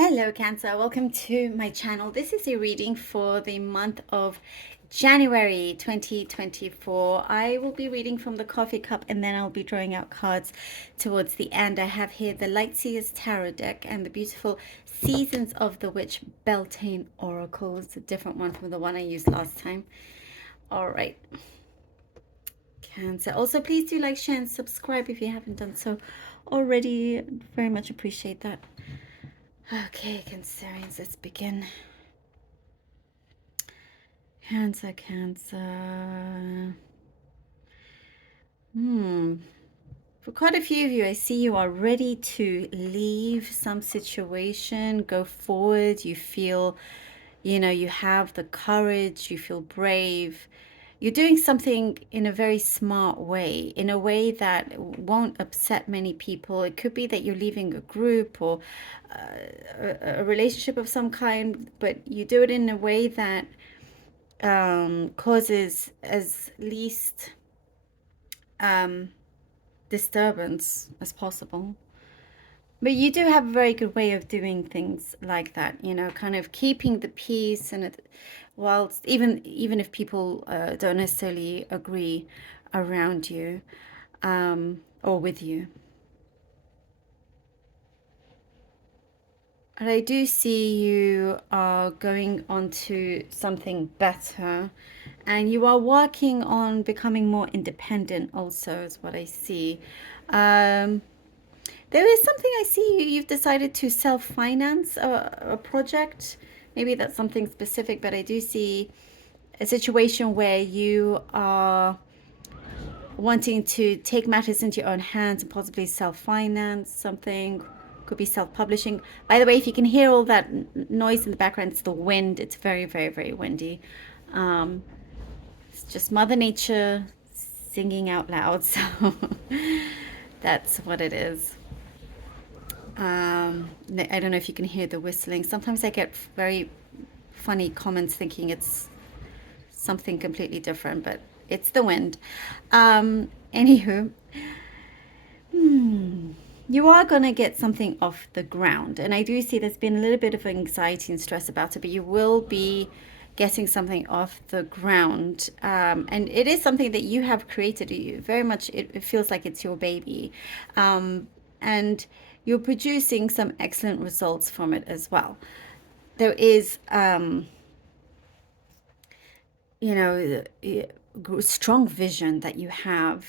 Hello, Cancer. Welcome to my channel. This is a reading for the month of January 2024. I will be reading from the coffee cup and then I'll be drawing out cards towards the end. I have here the Lightseers Tarot deck and the beautiful Seasons of the Witch Beltane Oracle. It's a different one from the one I used last time. All right. Cancer. Also, please do like, share, and subscribe if you haven't done so already. Very much appreciate that. Okay, Cancerians, let's begin. Cancer, Cancer. For quite a few of you, I see you are ready to leave some situation, go forward. You feel, you have the courage, you feel brave. You're doing something in a very smart way, in a way that won't upset many people. It could be that you're leaving a group or a relationship of some kind, but you do it in a way that causes as least disturbance as possible. But you do have a very good way of doing things like that, kind of keeping the peace, and whilst even if people don't necessarily agree around you or with you. And I do see you are going on to something better, and you are working on becoming more independent also, is what I see. There is something I see you've decided to self-finance a project. Maybe that's something specific, but I do see a situation where you are wanting to take matters into your own hands and possibly self-finance something. Could be self-publishing. By the way, if you can hear all that noise in the background, it's the wind. It's very, very, very windy. It's just Mother Nature singing out loud. So that's what it is. I don't know if you can hear the whistling. Sometimes I get very funny comments thinking it's something completely different, but it's the wind. Anywho, you are going to get something off the ground. And I do see there's been a little bit of anxiety and stress about it, but you will be getting something off the ground. And it is something that you have created. You very much, it feels like it's your baby. And you're producing some excellent results from it as well. There is, strong vision that you have.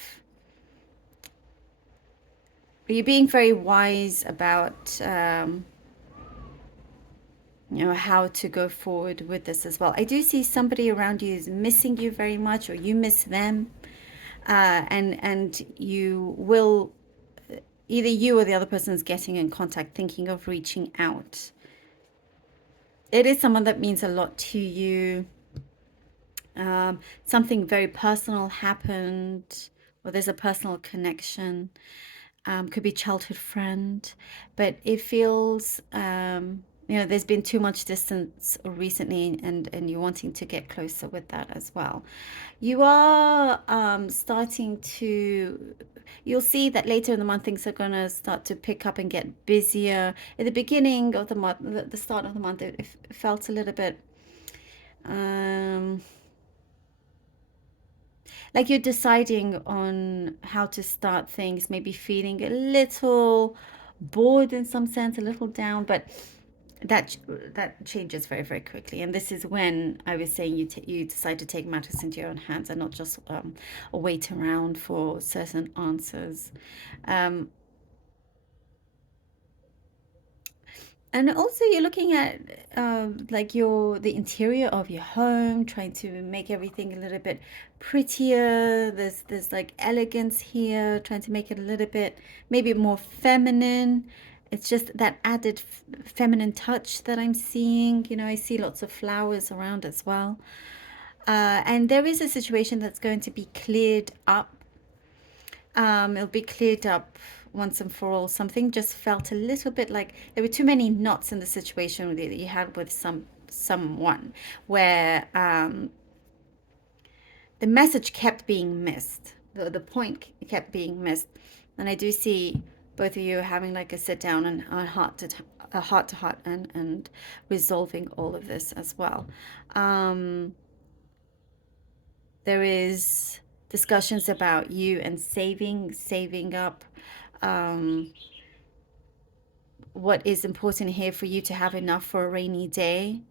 You're being very wise about, how to go forward with this as well. I do see somebody around you is missing you very much, or you miss them, and you will, either you or the other person is getting in contact, thinking of reaching out. It is someone that means a lot to you. Something very personal happened, or there's a personal connection. Could be childhood friend, but it feels, there's been too much distance recently, and you're wanting to get closer with that as well. You are starting to, you'll see that later in the month things are going to start to pick up and get busier. At the beginning of the month, the start of the month, it felt a little bit like you're deciding on how to start things, maybe feeling a little bored in some sense, a little down, but that changes very, very quickly. And this is when I was saying you decide to take matters into your own hands and not just wait around for certain answers. And also you're looking at like the interior of your home, trying to make everything a little bit prettier. There's like elegance here, trying to make it a little bit maybe more feminine. It's just that added feminine touch that I'm seeing. I see lots of flowers around as well. And there is a situation that's going to be cleared up. It'll be cleared up once and for all. Something just felt a little bit like there were too many knots in the situation that you had with someone, where the message kept being missed, the point kept being missed. And I do see both of you having like a sit down and a heart to heart and resolving all of this as well. Um, there is discussions about you and saving up. Um, what is important here for you to have enough for a rainy day,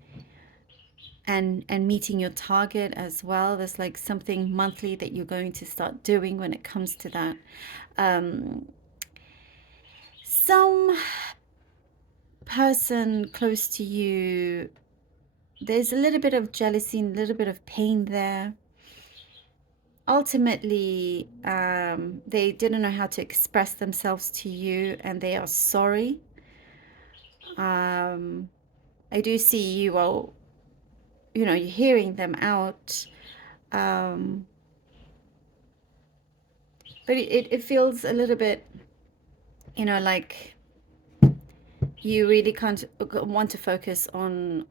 and meeting your target as well. There's like something monthly that you're going to start doing when it comes to that. Um, some person close to you, there's a little bit of jealousy and a little bit of pain there. Ultimately, they didn't know how to express themselves to you and they are sorry. um, I do see you are, you're hearing them out. um, but it feels a little bit, like you really can't want to focus on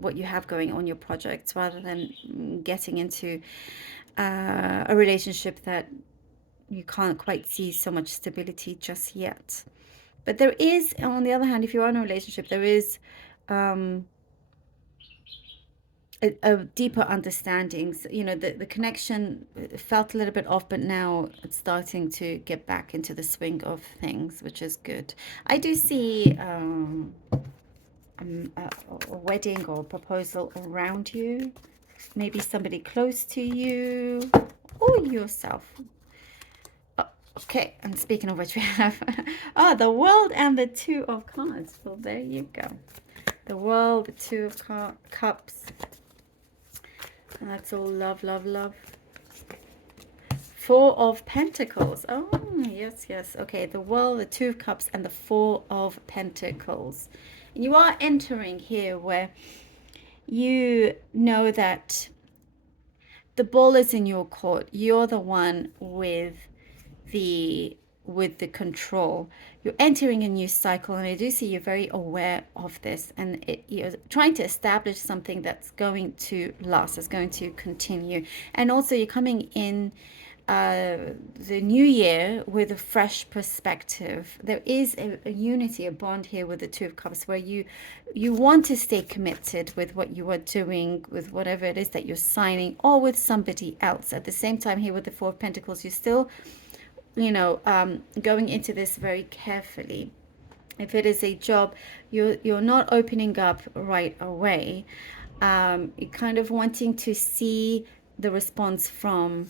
what you have going on your projects rather than getting into a relationship that you can't quite see so much stability just yet. But there is, on the other hand, if you are in a relationship, there is um, a deeper understanding. So, the connection felt a little bit off, but now it's starting to get back into the swing of things, which is good. I do see a wedding or proposal around you, maybe somebody close to you or yourself. Oh, okay, and speaking of which, we have the world and the two of cards. Well, there you go. The world, the two of cups. And that's all love, love, love. Four of Pentacles. Oh, yes, yes. Okay, the world, the two of cups, and the Four of Pentacles. And you are entering here where you know that the ball is in your court. You're the one the with the control. You're entering a new cycle, and I do see you're very aware of this, and you're trying to establish something that's going to last, that's going to continue. And also you're coming in the new year with a fresh perspective. There is a unity, a bond here with the Two of Cups, where you want to stay committed with what you are doing, with whatever it is that you're signing, or with somebody else. At the same time, here with the Four of Pentacles, you're still going into this very carefully. If it is a job, you're not opening up right away. You're kind of wanting to see the response from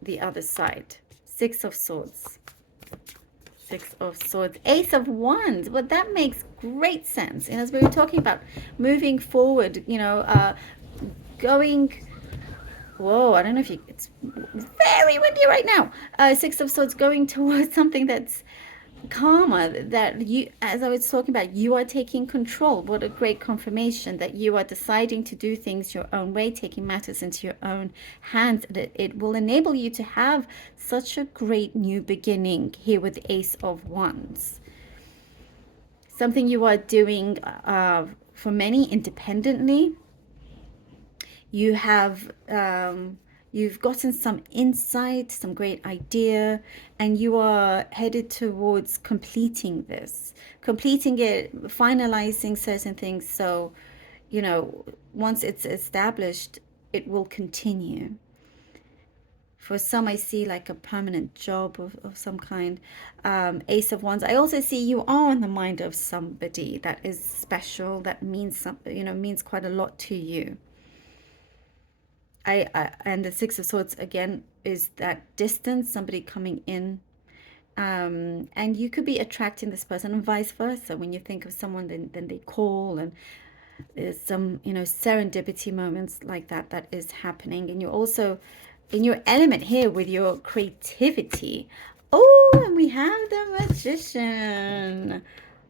the other side. Six of Swords. Six of Swords. Ace of Wands. Well, that makes great sense. And as we were talking about moving forward, going... Whoa, I don't know if you... It's very windy right now. Six of Swords, going towards something that's calmer, that you, as I was talking about, you are taking control. What a great confirmation that you are deciding to do things your own way, taking matters into your own hands. It will enable you to have such a great new beginning here with the Ace of Wands. Something you are doing for many independently. You have you've gotten some insight, some great idea, and you are headed towards completing this, completing it, finalizing certain things. So, once it's established, it will continue. For some, I see like a permanent job of some kind. Ace of Wands. I also see you are in the mind of somebody that is special, that means something, means quite a lot to you. And the Six of Swords again is that distance, somebody coming in, and you could be attracting this person, and vice versa. When you think of someone, then they call, and there's some serendipity moments like that is happening. And you're also in your element here with your creativity. Oh, and we have the Magician.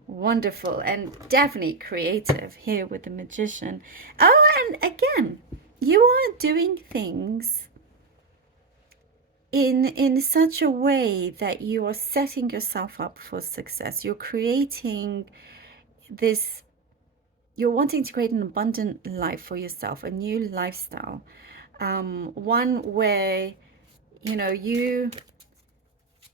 Wonderful, and definitely creative here with the Magician. Oh, and again, you are doing things in such a way that you are setting yourself up for success. You're creating this, you're wanting to create an abundant life for yourself, a new lifestyle, one where you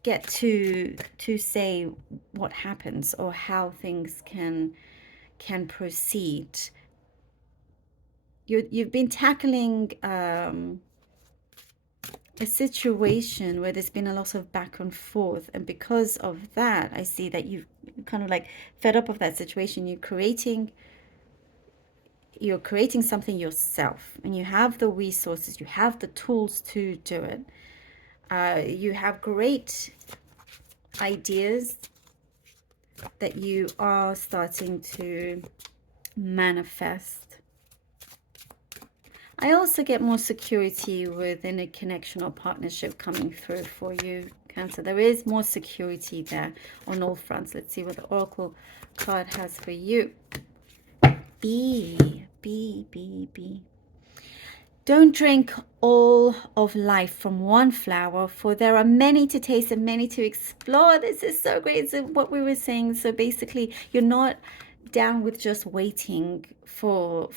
get to say what happens or how things can can proceed. You've been tackling a situation where there's been a lot of back and forth, and because of that, I see that you've kind of like fed up of that situation. You're creating something yourself, and you have the resources, you have the tools to do it. You have great ideas that you are starting to manifest. I also get more security within a connection or partnership coming through for you, Cancer. There is more security there on all fronts. Let's see what the Oracle card has for you. B. Don't drink all of life from one flower, for there are many to taste and many to explore. This is so great. So what we were saying, so basically you're not down with just waiting for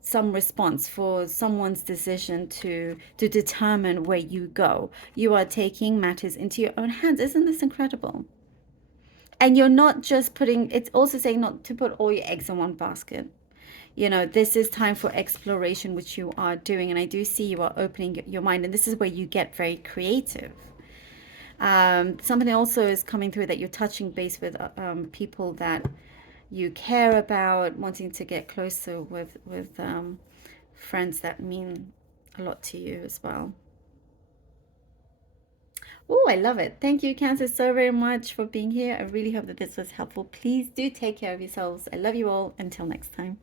some response, for someone's decision to determine where you go. You are taking matters into your own hands. Isn't this incredible? And you're not just putting, it's also saying not to put all your eggs in one basket. This is time for exploration, which you are doing. And I do see you are opening your mind. And this is where you get very creative. Something also is coming through that you're touching base with people that you care about, wanting to get closer with friends that mean a lot to you as well. Oh, I love it. Thank you, Cancer, so very much for being here. I really hope that this was helpful. Please do take care of yourselves. I love you all. Until next time.